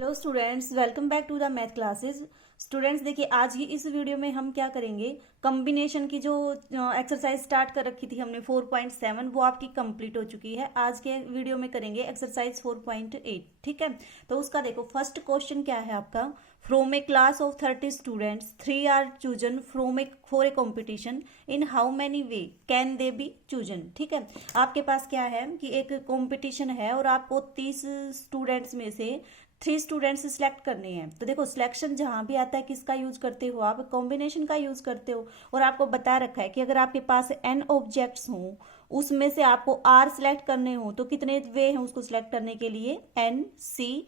Hello students, welcome back to the math classes. Students देखिए, आज की इस वीडियो में हम क्या करेंगे, कॉम्बिनेशन की जो एक्सरसाइज स्टार्ट कर रखी थी हमने 4.7, वो आपकी कंप्लीट हो चुकी है। आज के वीडियो में करेंगे एक्सरसाइज 4.8। ठीक है, तो उसका देखो फर्स्ट क्वेश्चन क्या है आपका। From a class of 30 students 3 are chosen from a for a competition in how many way can they be chosen. ठीक है, आपके पास क्या है कि एक कॉम्पिटिशन है और आपको 30 स्टूडेंट्स में से 3 स्टूडेंट्स सिलेक्ट करने हैं। तो देखो, सिलेक्शन जहां भी आता है किसका यूज करते हो आप, कॉम्बिनेशन का यूज करते हो। और आपको बता रखा है कि अगर आपके पास n ऑब्जेक्ट्स हों, उसमें से आपको r सिलेक्ट करने हो तो कितने वे हैं उसको सिलेक्ट करने के लिए, NC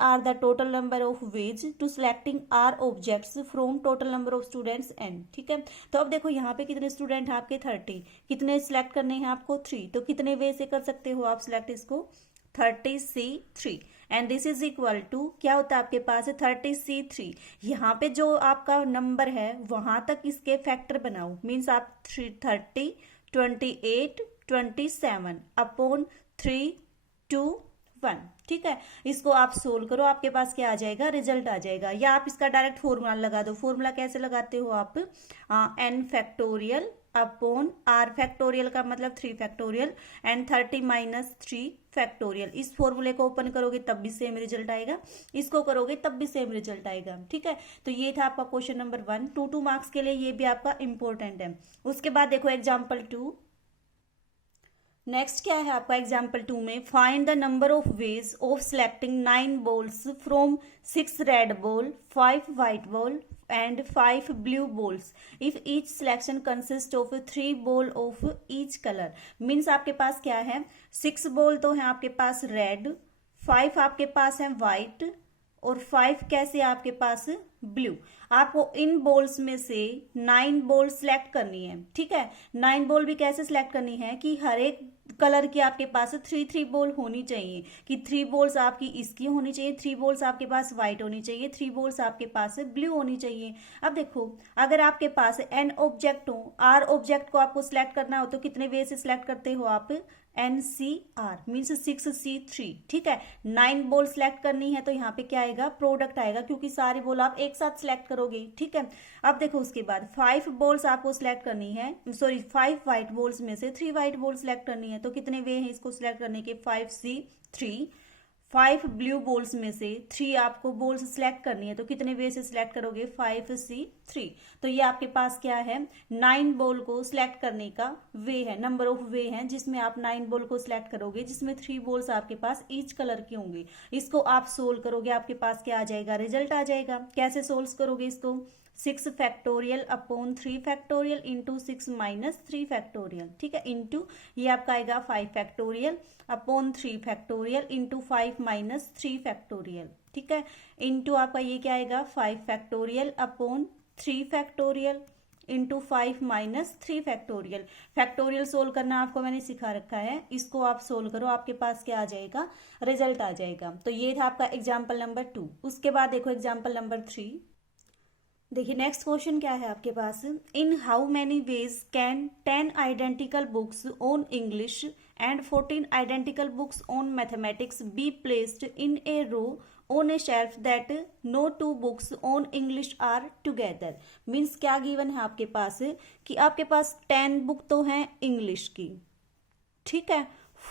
R the total number of ways to selecting r objects from total number of students n। ठीक है, तो अब देखो यहाँ पे कितने स्टूडेंट हैं आपके 30, कितने सिलेक्ट करने हैं आपको 3, तो कितने वे से कर सकते हो आप सिलेक्ट इसको, 30C3 and this is equal to क्या होता है आपके पास 30C3। यहाँ पे जो आपका नंबर है वहां तक इसके फैक्टर बनाओ, मीन्स आप 30, 28, 27 अपॉन 3, 2, 1। ठीक है, इसको आप सोल्व करो, आपके पास क्या आ जाएगा, रिजल्ट आ जाएगा। या आप इसका डायरेक्ट फॉर्मूला लगा दो। फॉर्मूला कैसे लगाते हो आप, n factorial upon r factorial का मतलब 3 फैक्टोरियल एंड 30 माइनस 3 फैक्टोरियल। इस फॉर्मूले को ओपन करोगे तब भी सेम रिजल्ट आएगा, इसको करोगे तब भी सेम रिजल्ट आएगा। ठीक है, तो ये था आपका क्वेश्चन नंबर 1। 2 मार्क्स के लिए ये भी आपका इंपॉर्टेंट है। उसके बाद देखो एग्जाम्पल 2। नेक्स्ट क्या है आपका एग्जाम्पल 2 में, find the number of ways of selecting 9 balls from 6 red ball, 5 white ball and 5 blue balls if each selection consist of 3 ball of each colour. Means आपके पास क्या है, 6 बॉल तो है आपके पास रेड, 5 आपके पास है व्हाइट और 5 कैसे आपके पास ब्लू। आपको इन बॉल्स में से 9 बॉल सिलेक्ट करनी है। ठीक है, 9 बॉल भी कैसे सिलेक्ट करनी है कि हर एक कलर की आपके पास 3 बॉल होनी चाहिए, कि 3 बॉल्स आपकी इसकी होनी चाहिए, 3 बॉल्स आपके पास व्हाइट होनी चाहिए, 3 बॉल्स आपके पास ब्लू होनी चाहिए। अब देखो, अगर आपके पास n ऑब्जेक्ट हो, r ऑब्जेक्ट को आपको सिलेक्ट करना हो तो कितने वे से सिलेक्ट करते हो आप, NCR मीन्स 6C3। ठीक है, 9 बॉल सिलेक्ट करनी है तो यहाँ पे क्या आएगा, प्रोडक्ट आएगा, क्योंकि सारी बॉल आप एक साथ सिलेक्ट करोगे। ठीक है, अब देखो उसके बाद 5 बॉल्स आपको सिलेक्ट करनी है, सॉरी 5 व्हाइट बॉल्स में से 3 व्हाइट बॉल सिलेक्ट करनी है, तो कितने वे हैं इसको सिलेक्ट करने के, 5C3। 5 ब्लू बॉल्स में से 3 आपको बॉल्स सिलेक्ट करनी है तो कितने वे से सिलेक्ट करोगे, 5C3। तो ये आपके पास क्या है, 9 बॉल को सिलेक्ट करने का वे है, नंबर ऑफ वे है जिसमें आप 9 बॉल को सिलेक्ट करोगे, जिसमें 3 बॉल्स आपके पास ईच कलर की होंगी। इसको आप सोल्व करोगे, आपके पास क्या आ जाएगा, रिजल्ट आ जाएगा। कैसे सोल्व करोगे इसको, 6 factorial upon 3 factorial into 6 minus 3 factorial. ठीक है, इंटू ये आपका आएगा 5 factorial upon 3 factorial into 5 minus 3 factorial. ठीक है, इंटू आपका ये क्या आएगा, 5 factorial upon 3 factorial into 5 minus 3 factorial. Factorial solve करना आपको मैंने सिखा रखा है, इसको आप सोल्व करो, आपके पास क्या आ जाएगा, रिजल्ट आ जाएगा। तो ये था आपका एग्जाम्पल नंबर 2। उसके बाद देखो एग्जाम्पल नंबर 3। देखिए नेक्स्ट क्वेश्चन क्या है आपके पास, in how many ways can 10 identical books on English and 14 identical books on mathematics be placed in a row on a shelf that no 2 books on English are together. Means क्या given है आपके पास कि आपके पास 10 book तो हैं English की, ठीक है,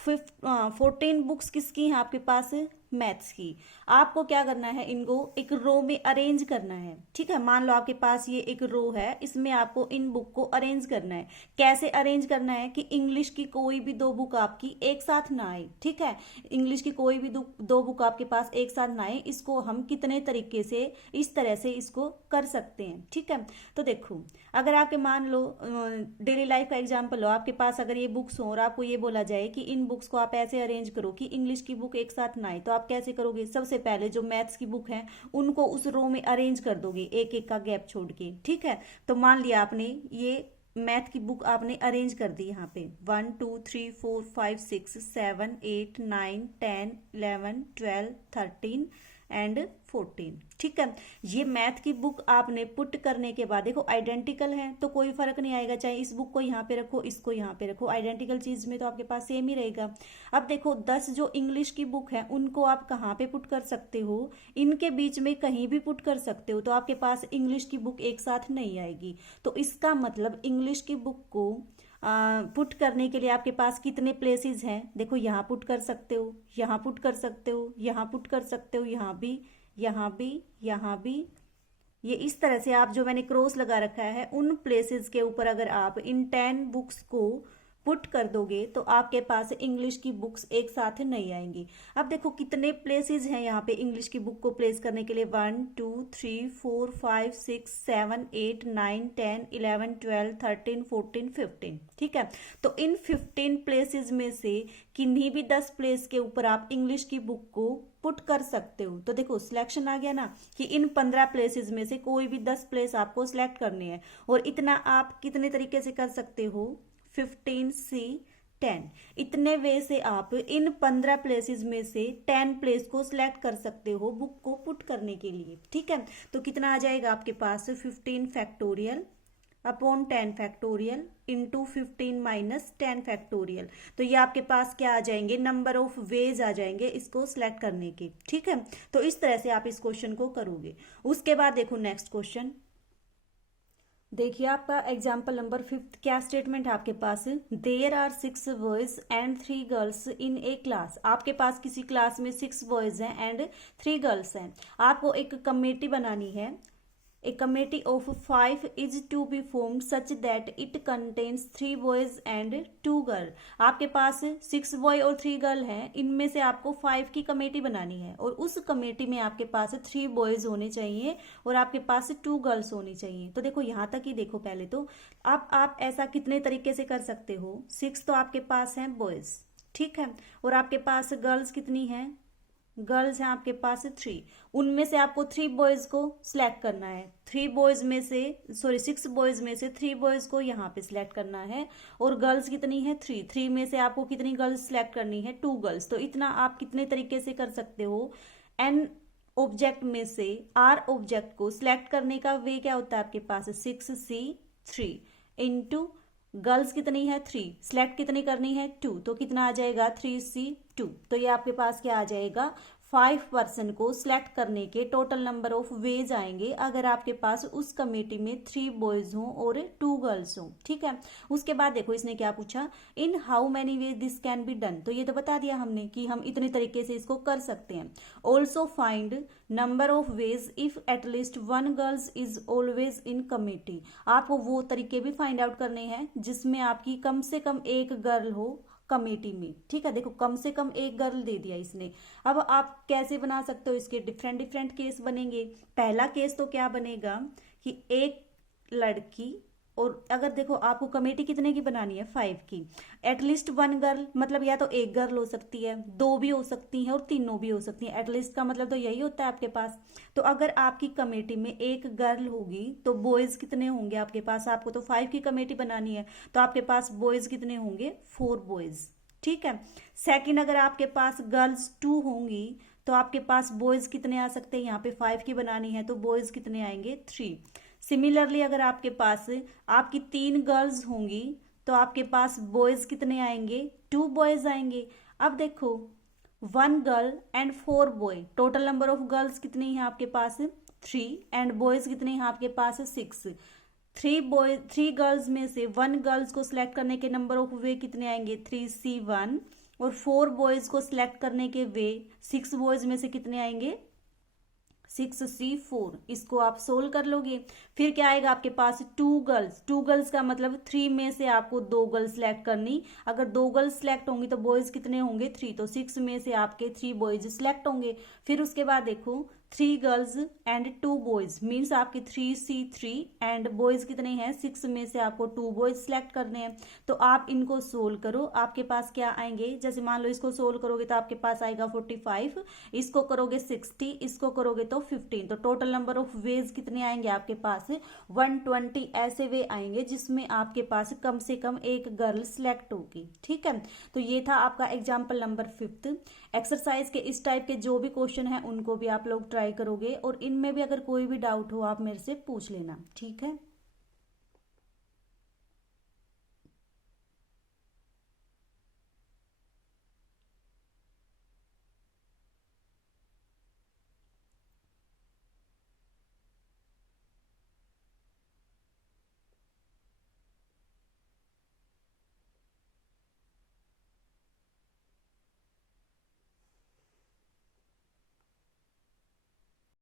14 बुक्स किसकी हैं आपके पास, मैथ्स की। आपको क्या करना है, इनको एक रो में अरेंज करना है। ठीक है, मान लो आपके पास ये एक रो है, इसमें आपको इन बुक को अरेंज करना है। कैसे अरेंज करना है कि इंग्लिश की कोई भी 2 बुक आपकी एक साथ ना आए। ठीक है, इंग्लिश की कोई भी 2 बुक आपके पास एक साथ ना आए, इसको हम कितने तरीके से, इस तरह से इसको कर सकते हैं। ठीक है, तो देखो, अगर आपके मान लो डेली लाइफ का एग्जाम्पल हो, आपके पास अगर ये बुक्स हो और आपको ये बोला जाए कि इन बुक्स को आप ऐसे अरेंज करो कि इंग्लिश की बुक एक साथ ना आए, तो आप कैसे करोगे, सबसे पहले जो मैथ्स की बुक है उनको उस रो में अरेंज कर दोगे, एक एक का गैप छोड़ के। ठीक है, तो मान लिया आपने ये मैथ की बुक आपने अरेंज कर दी, यहाँ पे 1 2 3 4 5 6 7 8 9 10 11 12 13 एंड 14। ठीक है, ये मैथ की बुक आपने पुट करने के बाद देखो आइडेंटिकल है तो कोई फर्क नहीं आएगा, चाहे इस बुक को यहाँ पे रखो इसको यहाँ पे रखो, आइडेंटिकल चीज में तो आपके पास सेम ही रहेगा। अब देखो 10 जो इंग्लिश की बुक है उनको आप कहाँ पे पुट कर सकते हो, इनके बीच में कहीं भी पुट कर सकते हो, तो आपके पास इंग्लिश की बुक एक साथ नहीं आएगी। तो इसका मतलब इंग्लिश की बुक को पुट करने के लिए आपके पास कितने प्लेसेस हैं, देखो यहाँ पुट कर सकते हो, यहाँ पुट कर सकते हो, यहाँ पुट कर सकते हो, यहाँ भी, यहाँ भी, यहाँ भी। ये इस तरह से आप जो मैंने क्रॉस लगा रखा है उन प्लेसेस के ऊपर अगर आप इन 10 बुक्स को पुट कर दोगे तो आपके पास इंग्लिश की बुक्स एक साथ नहीं आएंगी। अब देखो कितने प्लेसेस हैं यहाँ पे इंग्लिश की बुक को प्लेस करने के लिए, 1 2 3 4 5 6 7 8 9 10 11 12 13 14 15। ठीक है, तो इन 15 प्लेसेस में से किन्हीं भी 10 प्लेस के ऊपर आप इंग्लिश की बुक को पुट कर सकते हो। तो देखो सिलेक्शन आ गया ना कि इन 15 प्लेसेस में से कोई भी 10 प्लेस आपको सिलेक्ट करने हैं, और इतना आप कितने तरीके से कर सकते हो, 15C 10। इतने वे से आप इन 15 प्लेसेस में से 10 प्लेस को सिलेक्ट कर सकते हो बुक को पुट करने के लिए। ठीक है, तो कितना आ जाएगा आपके पास, 15 factorial upon 10 factorial into 15 minus 10 factorial. तो ये आपके पास क्या आ जाएंगे, नंबर ऑफ वेज आ जाएंगे इसको सिलेक्ट करने के। ठीक है, तो इस तरह से आप इस क्वेश्चन को करोगे। उसके बाद देखो नेक्स्ट क्वेश्चन, देखिए आपका एग्जाम्पल नंबर 5 क्या स्टेटमेंट है आपके पास, there are 6 boys and 3 girls in a class. आपके पास किसी क्लास में 6 बॉयज हैं एंड 3 गर्ल्स हैं। आपको एक कमेटी बनानी है, A committee of 5 is to be formed such that it contains 3 boys and 2 girls। आपके पास 6 बॉय और 3 गर्ल हैं, इनमें से आपको 5 की कमेटी बनानी है और उस कमेटी में आपके पास 3 बॉयज होने चाहिए और आपके पास 2 गर्ल्स होनी चाहिए। तो देखो यहाँ तक ही देखो पहले तो अब आप ऐसा कितने तरीके से कर सकते हो, 6 तो आपके पास हैं बॉयज, ठीक है, और आपके पास गर्ल्स कितनी हैं, गर्ल्स हैं आपके पास 3, उनमें से आपको 3 बॉयज को सिलेक्ट करना है, 3 बॉयज में से 6 बॉयज में से 3 बॉयज को यहाँ पे सिलेक्ट करना है, और गर्ल्स कितनी है 3 में से आपको कितनी गर्ल्स सिलेक्ट करनी है 2 गर्ल्स। तो इतना आप कितने तरीके से कर सकते हो, एन ऑब्जेक्ट में से आर ऑब्जेक्ट को सिलेक्ट करने का वे क्या होता है आपके पास, 6C 3 इंटू गर्ल्स कितनी है 3, सिलेक्ट कितनी करनी है 2, तो कितना आ जाएगा 3C 2। तो ये आपके पास क्या आ जाएगा, 5 पर्सन को सिलेक्ट करने के टोटल नंबर ऑफ वेज आएंगे अगर आपके पास उस कमेटी में 3 बॉयज हों और 2 गर्ल्स हों। ठीक है, उसके बाद देखो इसने क्या पूछा, इन how many ways this can be done. तो ये तो बता दिया हमने कि हम इतने तरीके से इसको कर सकते हैं। Also find number of veg if at least 1 girls is always in committee. आपको वो तरीके भी फाइंड आउट करने हैं जिसमें आपकी कम से कम एक गर्ल हो कमेटी में। ठीक है, देखो कम से कम एक गर्ल दे दिया इसने। अब आप कैसे बना सकते हो, इसके डिफरेंट डिफरेंट केस बनेंगे। पहला केस तो क्या बनेगा कि एक लड़की, और अगर देखो आपको कमेटी कितने की बनानी है 5 की, एटलीस्ट 1 गर्ल मतलब या तो एक गर्ल हो सकती है, 2 भी हो सकती हैं और 3 भी हो सकती हैं। एटलीस्ट का मतलब तो यही होता है आपके पास। तो अगर आपकी कमेटी में एक गर्ल होगी तो बॉयज कितने होंगे आपके पास, आपको तो 5 की कमेटी बनानी है तो आपके पास बॉयज कितने होंगे 4 बॉयज। ठीक है, सेकंड अगर आपके पास गर्ल्स 2 होंगी तो आपके पास बॉयज कितने आ सकते हैं, यहाँ पे 5 की बनानी है तो बॉयज कितने आएंगे 3। सिमिलरली अगर आपके पास आपकी 3 गर्ल्स होंगी तो आपके पास बॉयज कितने आएंगे 2 बॉयज आएंगे। अब देखो 1 girl and 4 boy, total number of girls कितनी है आपके पास 3 एंड बॉयज कितने हैं आपके पास 6। 3 गर्ल्स में से 1 गर्ल्स को सिलेक्ट करने के नंबर ऑफ वे कितने आएंगे 3C 1, और 4 बॉयज को सिलेक्ट करने के वे 6 बॉयज में से कितने आएंगे 6C 4। इसको आप सोल्व कर लोगे। फिर क्या आएगा आपके पास 2 गर्ल्स का मतलब 3 में से आपको 2 गर्ल्स सिलेक्ट करनी। अगर 2 गर्ल्स सिलेक्ट होंगी तो बॉयज कितने होंगे 3, तो 6 में से आपके 3 बॉयज सिलेक्ट होंगे। फिर उसके बाद देखो 3 गर्ल्स एंड 2 बॉयज मीन्स आपके 3C 3 एंड बॉयज कितने हैं 6 में से आपको 2 बॉयज सिलेक्ट करने हैं। तो आप इनको सोल्व करो, आपके पास क्या आएंगे, जैसे मान लो इसको सोल्व करोगे तो आपके पास आएगा 45, इसको करोगे 60, इसको करोगे तो 15। तो टोटल नंबर ऑफ वेज कितने आएंगे आपके पास 120 ऐसे वे आएंगे जिसमें आपके पास कम से कम एक गर्ल सिलेक्ट होगी। ठीक है, तो ये था आपका एग्जाम्पल नंबर 5। एक्सरसाइज के इस टाइप के जो भी क्वेश्चन है उनको भी आप लोग ट्राई करोगे, और इनमें भी अगर कोई भी डाउट हो आप मेरे से पूछ लेना, ठीक है।